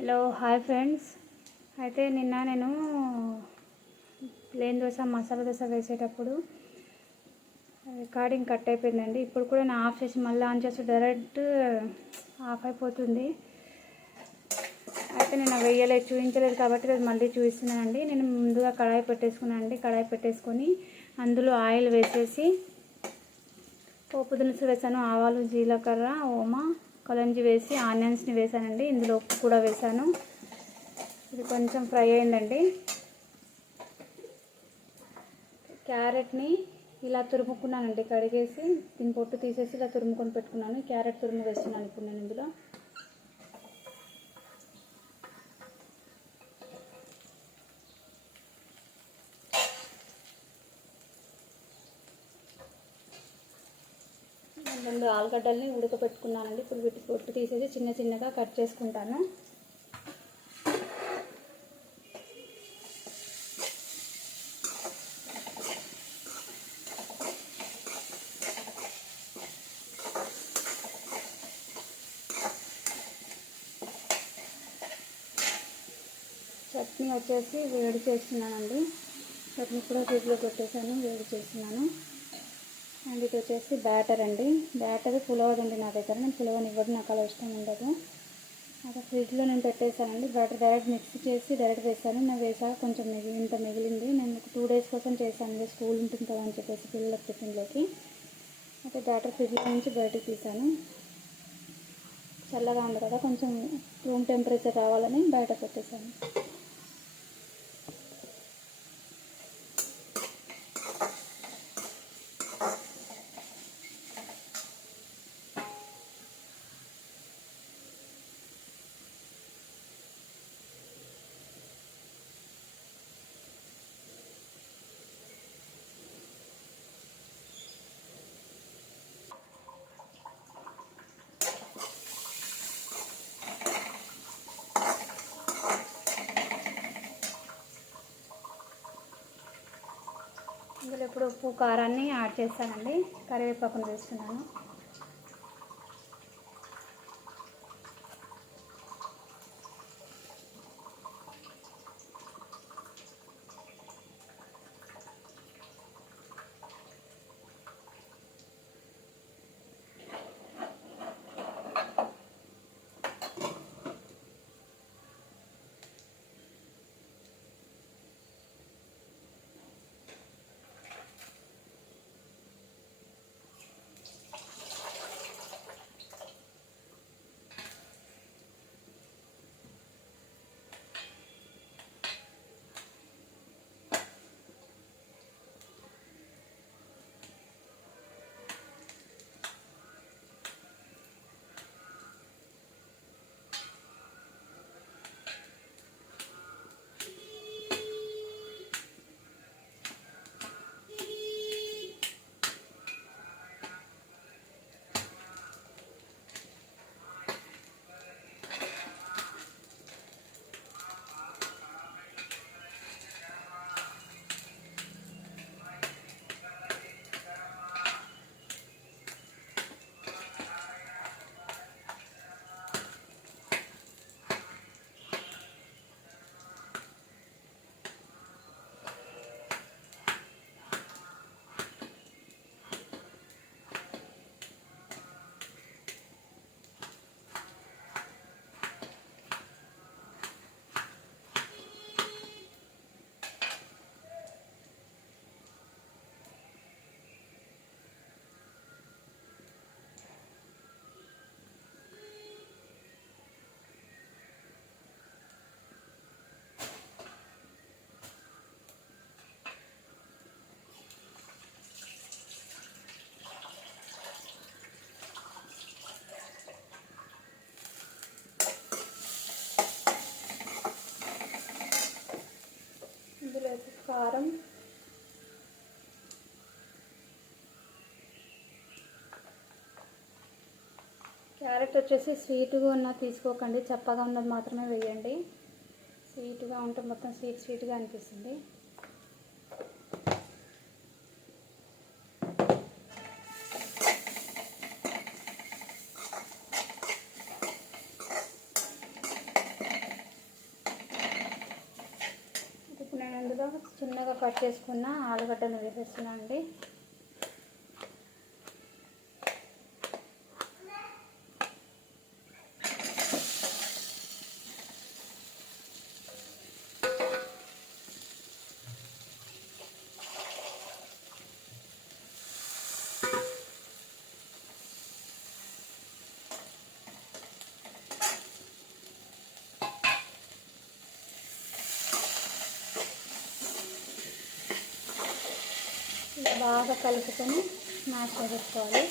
Hello hi friends. అయితే నిన్న నేను ప్లేన్ దోశ మసాలా దోశ వేసేటప్పుడు రికార్డింగ్ కట్ అయిపోయిందండి. ఇప్పుడు కూడా నేను ఆఫ్ చేసి మళ్ళీ ఆన్ చేసి డైరెక్ట్ ఆఫ్ అయిపోతుంది. అయితే నేను వేయలేదు చూపించలేదు కాబట్టి అది మళ్ళీ చూపిస్తున్నానండి. నేను ముందుగా కడాయి పెట్టేసుకున్నాను అండి కడాయి పెట్టేసుకొని అందులో ఆయిల్ వేసేసి పోపు దినుసులు వేసాను ఆవాలు జీలకర్ర ఓమా కలంజీ వేసి ఆనియన్స్ని వేసానండి. ఇందులో ఉప్పు కూడా వేసాను. ఇది కొంచెం ఫ్రై అయిందండి. క్యారెట్ని ఇలా తురుముకున్నానండి. కడిగేసి దీని పొట్టు తీసేసి ఇలా తురుముకొని పెట్టుకున్నాను. క్యారెట్ తురుము వేస్తున్నాను ఇప్పుడు నేను ఇందులో. రెండు ఆలుగడ్డల్ని ఉడకపెట్టుకున్నానండి. ఇప్పుడు వీటి పొట్టు తీసేసి చిన్న చిన్నగా కట్ చేసుకుంటాను. చట్నీ వచ్చేసి వేడి చేస్తున్నానండి. చట్నీ కూడా ఫ్రిడ్జ్లో పెట్టేశాను వేడి చేస్తున్నాను. అండ్ ఇది వచ్చేసి బ్యాటర్ అండి. బ్యాటర్ పులవదండి నా దగ్గర. నేను పులవనివ్వదు నాకు అలా ఇష్టం ఉండదు. అక్కడ ఫ్రిడ్జ్లో నేను పెట్టేశానండి. బ్యాటర్ డైరెక్ట్ మిక్స్ చేసి డైరెక్ట్ వేసాను నేను వేసాక కొంచెం మిగిలి ఇంత మిగిలింది. నేను ఒక టూ డేస్ కోసం చేశాను. ఇక స్కూల్ ఉంటుంది కదా అని చెప్పేసి పిల్లల టిఫిన్లోకి. అయితే బ్యాటర్ ఫ్రిడ్జ్లో నుంచి బయటకు తీసాను చల్లగా ఉంది కదా కొంచెం రూమ్ టెంపరేచర్ రావాలని బయట పెట్టేశాను ఇప్పుడు ఉప్పు కారాన్ని యాడ్ చేస్తానండి. కరివేపాకును వేస్తున్నాను. కారం క్యారెట్ వచ్చేసి స్వీట్గా ఉన్న తీసుకోకండి. చప్పగా ఉన్నది మాత్రమే వేయండి. స్వీట్గా ఉంటే మొత్తం స్వీట్ స్వీట్గా అనిపిస్తుంది. కట్ చేసుకున్న ఆలుగడ్డను వేసేస్తున్నాను అండి ఇలా బాగా కలుపుకొని మాట్లాడుకోవాలి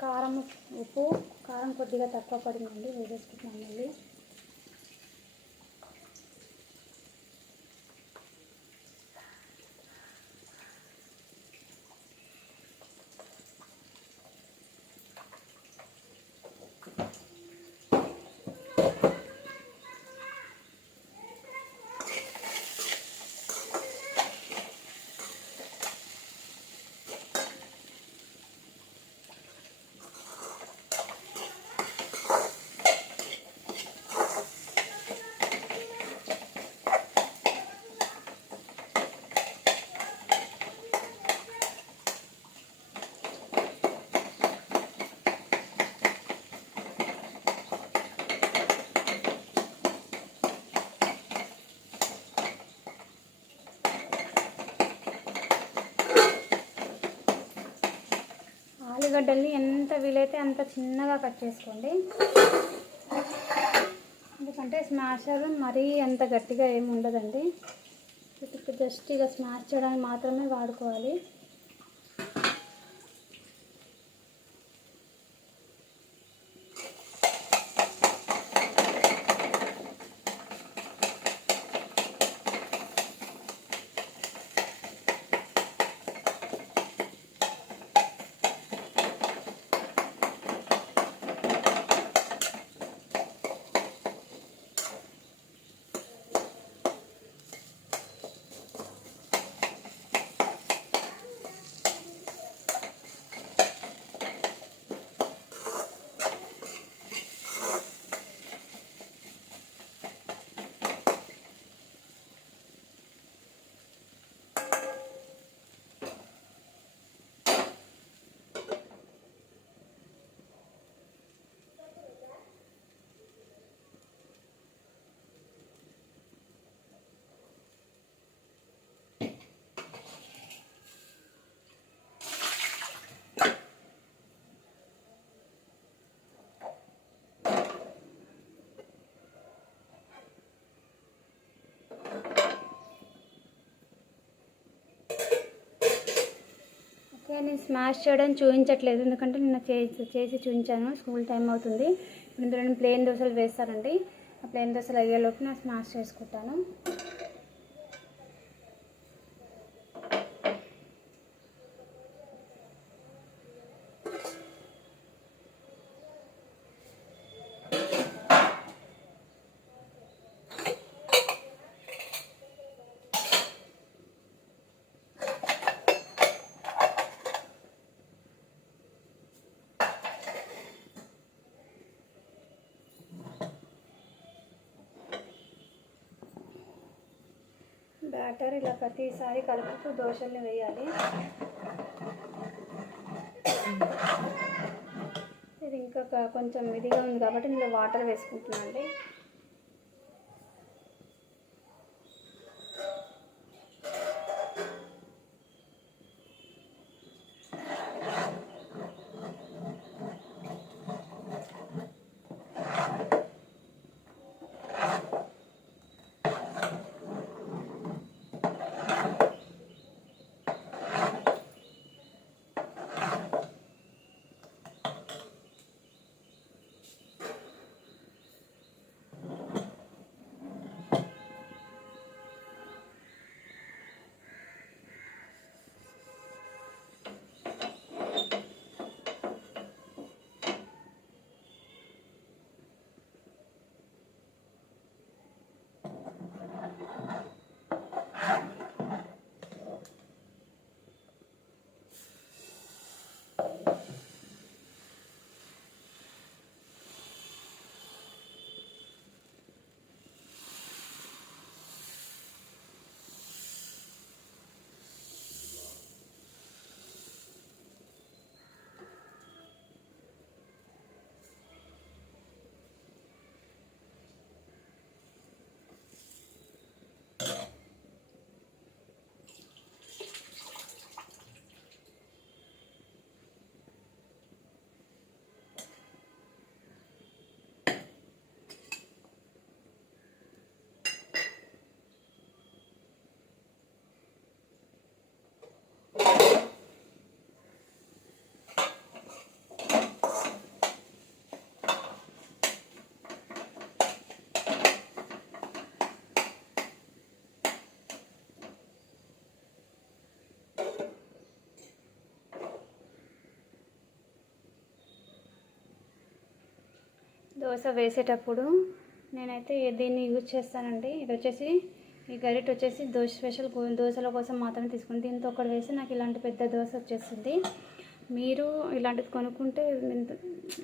కారం ఉప్పు కారం కొద్దిగా తక్కువ పడిందండి వేసేసుకుంటున్నాం మళ్ళీ ఆలుగడ్డల్ని ఎంత వీలైతే అంత చిన్నగా కట్ చేసుకోండి. ఎందుకంటే స్మాషర్ మరీ అంత గట్టిగా ఏమి ఉండదండి. జస్ట్ ఇక స్మాష్ చేయడానికి మాత్రమే వాడుకోవాలి. నేను స్మాష్ చేయడం చూపించట్లేదు ఎందుకంటే నిన్న చేసి చేసి చూపించాను స్కూల్ టైం అవుతుంది. ఇందులో నేను ప్లేన్ దోశలు వేస్తానండి ఆ ప్లేన్ దోశలు అయ్యేలోపు నేను స్మాష్ చేసుకుంటాను. బ్యాటర్ ఇలా ప్రతిసారి కలుపుతూ దోశల్ని వేయాలి. ఇది ఇంకా కొంచెం ఇదిగా ఉంది కాబట్టి ఇందులో వాటర్ వేసుకుంటున్నాను అండి. దోశ వేసేటప్పుడు నేనైతే దీన్ని యూజ్ చేస్తానండి. ఇది వచ్చేసి ఈ గరిట వచ్చేసి దోశ స్పెషల్ దోశల కోసం మాత్రమే తీసుకుని దీంతో ఒకటి వేసి నాకు ఇలాంటి పెద్ద దోశ వచ్చేస్తుంది మీరు ఇలాంటిది కొనుక్కుంటే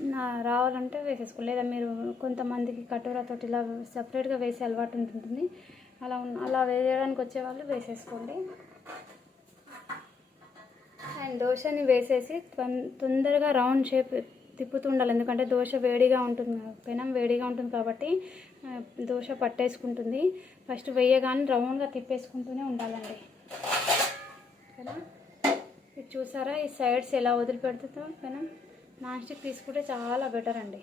నా రావాలంటే వేసేసుకో లేదా మీరు కొంతమందికి కటోరాతో ఇలా సపరేట్గా వేసే అలవాటు ఉంటుంది అలా అలా వేయడానికి వచ్చేవాళ్ళు వేసేసుకోండి. అండ్ దోశని వేసేసి తొం- తొందరగా రౌండ్ షేప్ తిప్పుతుండాలి. ఎందుకంటే దోశ వేడిగా ఉంటుంది పెనం వేడిగా ఉంటుంది కాబట్టి దోశ పట్టేసుకుంటుంది. ఫస్ట్ వేయగానే రౌండ్గా తిప్పేసుకుంటూనే ఉండాలండి. కదా ఇది చూసారా? ఈ సైడ్స్ ఎలా వదిలిపెడుతుందో పెనం? నాన్ స్టిక్ తీసుకుంటే చాలా బెటర్ అండి.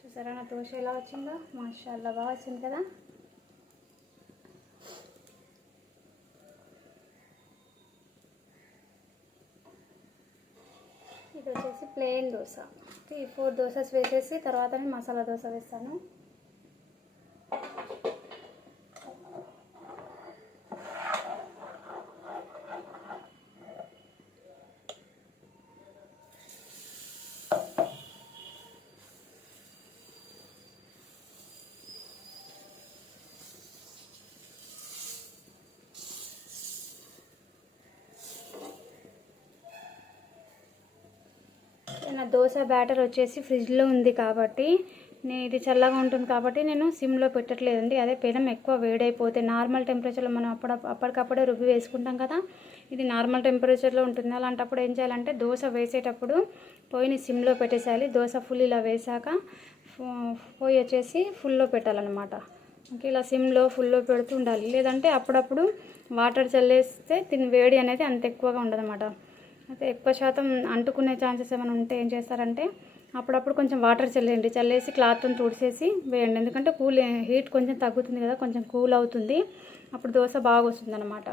చూసారా నా దోశ ఎలా వచ్చిందో? మాషాల్లా బాగా వచ్చింది కదా? ఇది వచ్చేసి ప్లెయిన్ దోశ. ఈ ఫోర్ దోశస్ వేసేసి తర్వాత మసాలా దోశ వేస్తాను. నా దోశ బ్యాటర్ వచ్చేసి ఫ్రిడ్జ్లో ఉంది కాబట్టి నేను ఇది చల్లగా ఉంటుంది కాబట్టి నేను సిమ్లో పెట్టట్లేదండి. అదే పెనం ఎక్కువ వేడైపోతే నార్మల్ టెంపరేచర్లో మనం అప్పుడు అప్పటికప్పుడే రుబ్బి వేసుకుంటాం కదా ఇది నార్మల్ టెంపరేచర్లో ఉంటుంది? అలాంటప్పుడు ఏం చేయాలంటే దోశ వేసేటప్పుడు పొయ్యిని సిమ్లో పెట్టేసేయాలి. దోశ ఫుల్ ఇలా వేసాక ఫో- పొయ్యి వచ్చేసి ఫుల్లో పెట్టాలన్నమాట. ఓకే ఇలా సిమ్లో ఫుల్లో పెడుతూ ఉండాలి. లేదంటే అప్పుడప్పుడు వాటర్ చల్లేస్తే దీని వేడి అనేది అంత ఎక్కువగా ఉండదన్నమాట. అయితే ఎక్కువ శాతం అంటుకునే ఛాన్సెస్ ఏమైనా ఉంటే ఏం చేస్తారంటే అప్పుడప్పుడు కొంచెం వాటర్ చల్లేయండి. చల్లేసి క్లాత్తో తుడిచేసి వేయండి. ఎందుకంటే కూల్ హీట్ కొంచెం తగ్గుతుంది కదా కొంచెం కూల్ అవుతుంది. అప్పుడు దోశ బాగా వస్తుంది అనమాట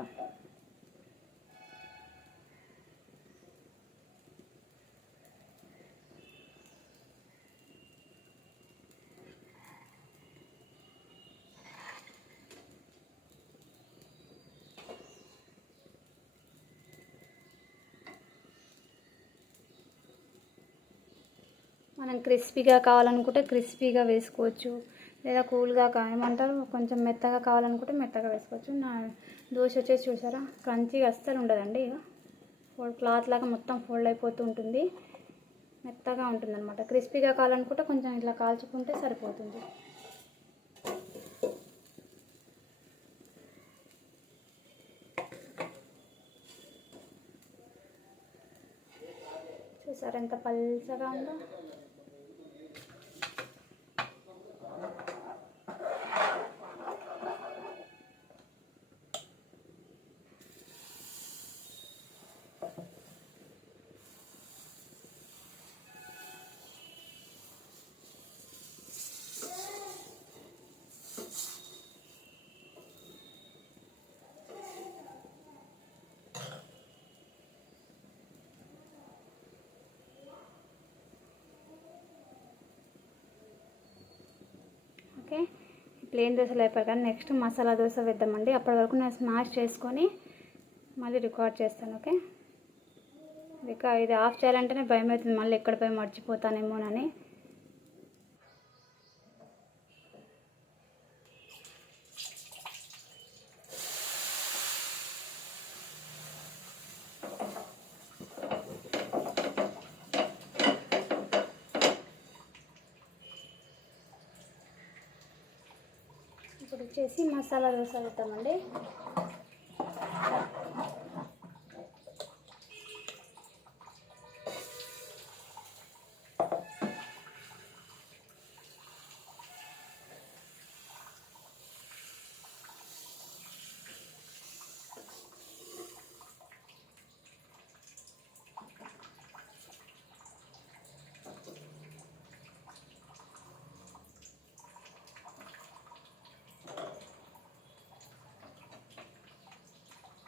మనం క్రిస్పీగా కావాలనుకుంటే క్రిస్పీగా వేసుకోవచ్చు. లేదా కూల్గా ఏమంటారు? కొంచెం మెత్తగా కావాలనుకుంటే మెత్తగా వేసుకోవచ్చు. నా దోశ వచ్చేసి చూసారా? క్రంచీగా అస్సలు ఉండదండి ఇక ఫోల్డ్ క్లాత్ లాగా మొత్తం ఫోల్డ్ అయిపోతూ ఉంటుంది. మెత్తగా ఉంటుంది అనమాట క్రిస్పీగా కావాలనుకుంటే కొంచెం ఇట్లా కాల్చుకుంటే సరిపోతుంది. చూసారా ఎంత పల్చగా ఉందో? ప్లేన్ దోశలు అయిపోయి కానీ నెక్స్ట్ మసాలా దోశ వేద్దామండి. అప్పటి వరకు నేను స్మాష్ చేసుకొని మళ్ళీ రికార్డ్ చేస్తాను ఓకే? ఇక ఇది ఆఫ్ చేయాలంటేనే భయం అవుతుంది మళ్ళీ ఎక్కడ పోయి మర్చిపోతానేమోనని. ఇప్పుడు వచ్చేసి మసాలా దోశ వేద్దామండి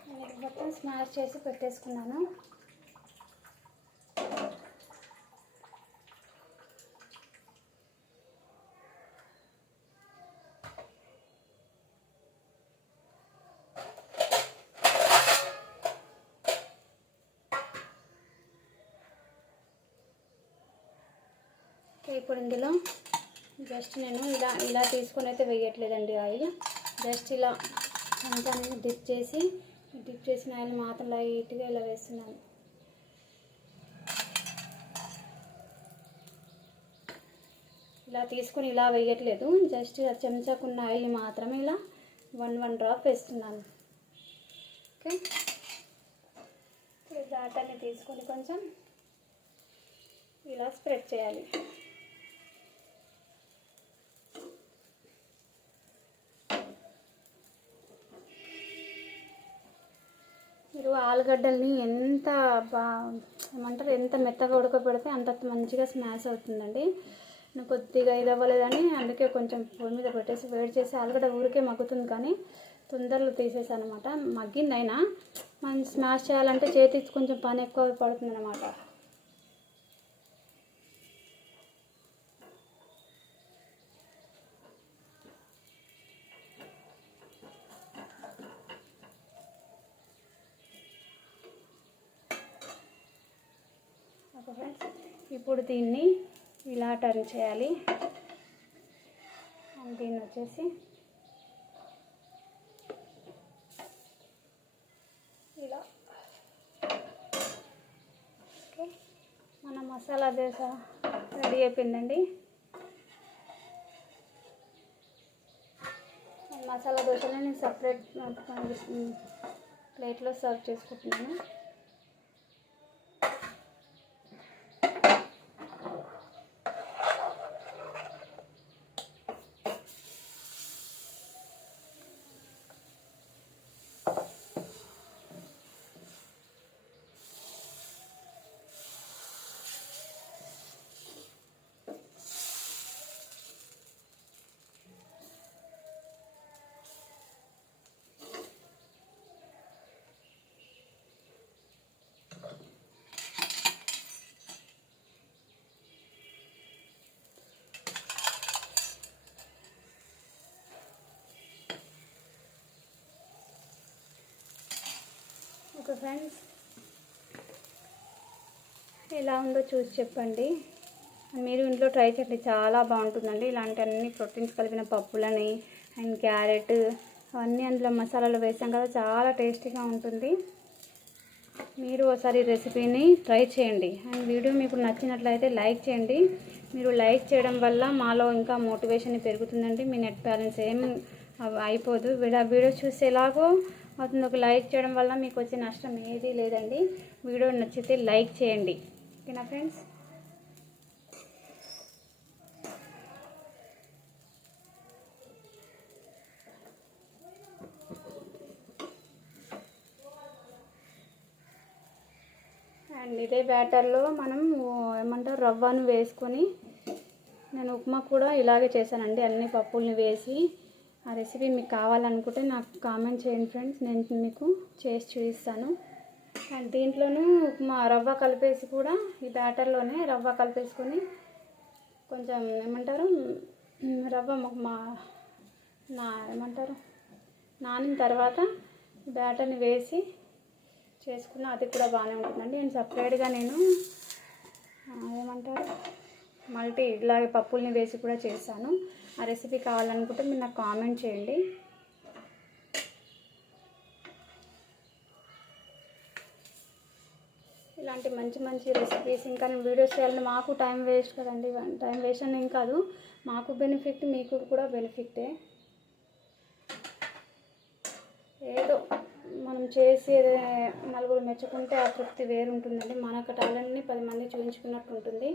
నేను ఇది మొత్తం స్మాష్ చేసి పెట్టేసుకున్నాను. ఇప్పుడు ఇందులో జస్ట్ నేను ఇలా ఇలా తీసుకొని అయితే వేయట్లేదండి ఆయిల్. జస్ట్ ఇలా కొంచెం డిప్ చేసి డిప్ చేసిన ఆయిల్ మాత్రం లైట్గా ఇలా వేస్తున్నాను. ఇలా తీసుకొని ఇలా వేయట్లేదు. జస్ట్ ఇలా చెంచాకున్న ఆయిల్ని మాత్రమే ఇలా వన్ వన్ డ్రాప్ వేస్తున్నాను. ఓకే? ఈ తీసుకొని కొంచెం ఇలా స్ప్రెడ్ చేయాలి. మీరు ఆలుగడ్డల్ని ఎంత బా ఏమంటారు? ఎంత మెత్తగా ఉడకబెడితే అంత మంచిగా స్మాష్ అవుతుందండి. నేను కొద్దిగా ఇది అవ్వలేదని అందుకే కొంచెం పొయ్యి మీద పెట్టేసి వేడి చేసి ఆలుగడ్డ ఊరికే మగ్గుతుంది కానీ తొందరలో తీసేసాను అనమాట మగ్గిందైనా మనం స్మాష్ చేయాలంటే చేతికి కొంచెం పని ఎక్కువ పడుతుంది అనమాట ఓకే ఫ్రెండ్స్ ఇప్పుడు దీన్ని ఇలా టర్న్ చేయాలి. దీన్ని వచ్చేసి ఇలా. ఓకే. మన మసాలా దోశ రెడీ అయిపోయిందండి. మసాలా దోశలో నేను సపరేట్ ప్లేట్లో సర్వ్ చేసుకుంటున్నాను. Okay friends. ఎలా ఉందో చూసి చెప్పండి. మీరు ఇంట్లో ట్రై చేయండి. చాలా బాగుంటుందండి. ఇలాంటి అన్ని ప్రోటీన్స్ కలిపిన పప్పులని అండ్ క్యారెట్ అవన్నీ అందులో మసాలాలు వేసాం కదా చాలా టేస్టీగా ఉంటుంది. మీరు ఒకసారి రెసిపీని ట్రై చేయండి. అండ్ వీడియో మీకు నచ్చినట్లయితే లైక్ చేయండి. మీరు లైక్ చేయడం వల్ల మాలో ఇంకా మోటివేషన్ పెరుగుతుందండి. మీ నెట్ బ్యాలెన్స్ ఏం అవ- అయిపోదు ఆ వీడియో చూసి ఎలాగో అవుతుంది ఒక లైక్ చేయడం వల్ల మీకు వచ్చే నష్టం ఏదీ లేదండి. వీడియో నచ్చితే లైక్ చేయండి. ఓకేనా ఫ్రెండ్స్? అండ్ ఇదే బ్యాటర్లో మనం ఏమంటారు రవ్వను వేసుకొని నేను ఉప్మా కూడా ఇలాగే చేశానండి. అన్ని పప్పుల్ని వేసి ఆ రెసిపీ మీకు కావాలనుకుంటే నాకు కామెంట్ చేయండి ఫ్రెండ్స్. నేను మీకు చేసి చూపిస్తాను. అండ్ దీంట్లోనూ ఉప్మా రవ్వ కలిపేసి కూడా ఈ బ్యాటర్లోనే రవ్వ కలిపేసుకొని కొంచెం ఏమంటారు? రవ్వ మా- నా ఏమంటారు? నానిన తర్వాత బ్యాటర్ని వేసి చేసుకున్న అది కూడా బాగానే ఉంటుందండి. నేను సపరేట్గా నేను ఏమంటారు? మల్టీ ఇలాగే పప్పుల్ని వేసి కూడా చేస్తాను. ఆ రెసిపీ కావాలనుకుంటే మీరు నాకు కామెంట్ చేయండి. ఇలాంటి మంచి మంచి రెసిపీస్ ఇంకా నేను వీడియోస్ చేయాలని మాకు టైం వేస్ట్ కదండి. టైం వేస్ట్ అని ఏం కాదు. మాకు బెనిఫిట్ మీకు కూడా బెనిఫిటే ఏదో మనం చేసి నలుగురు మెచ్చుకుంటే ఆ తృప్తి వేరుంటుందండి. మనకు టాలెంట్ని పది మంది చూపించుకున్నట్టు ఉంటుంది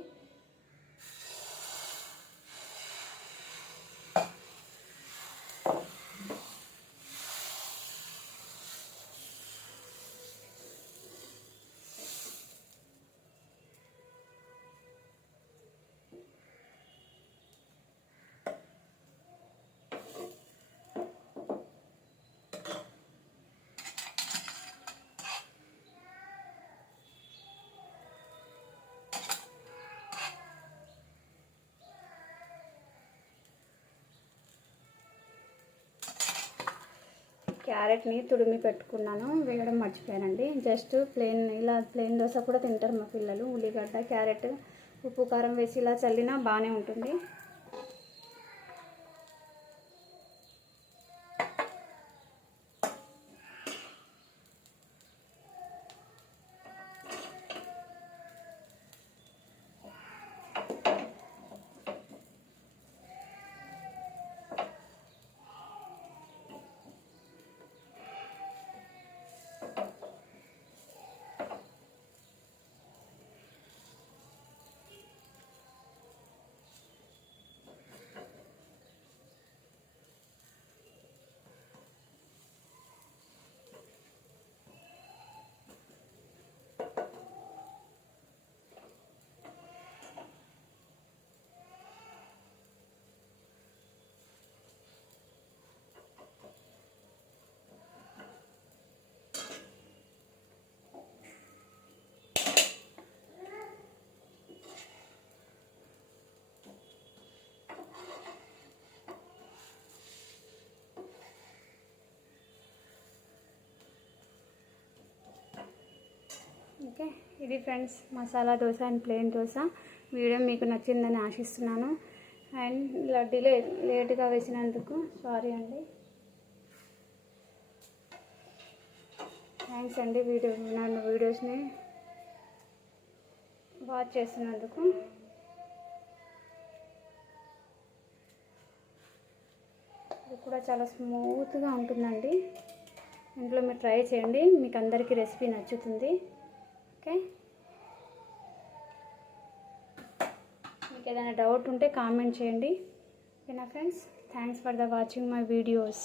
క్యారెట్ని తుడిమి పెట్టుకున్నాను. వేయడం మర్చిపోయానండి. జస్ట్ ప్లెయిన్ ఇలా ప్లెయిన్ దోశ కూడా తింటారు మా పిల్లలు. ఉల్లిగడ్డ క్యారెట్ ఉప్పు కారం వేసి ఇలా చల్లినా బాగానే ఉంటుంది. ఓకే ఇది friends masala dosa and plain dosa. Video మీకు నచ్చిందని ఆశిస్తున్నాను. అండ్ ఇలా డిలే లేట్గా వేసినందుకు సారీ అండి. థ్యాంక్స్ అండి వీడియో నన్ను వీడియోస్ని వాచ్ చేసినందుకు. ఇది కూడా చాలా స్మూత్గా ఉంటుందండి. ఇంట్లో మీరు ట్రై చేయండి మీకు అందరికీ రెసిపీ నచ్చుతుంది. ఓకే. మీకు ఏదైనా డౌట్ ఉంటే కామెంట్ చేయండి. ఓకేనా friends? Thanks for the watching my videos.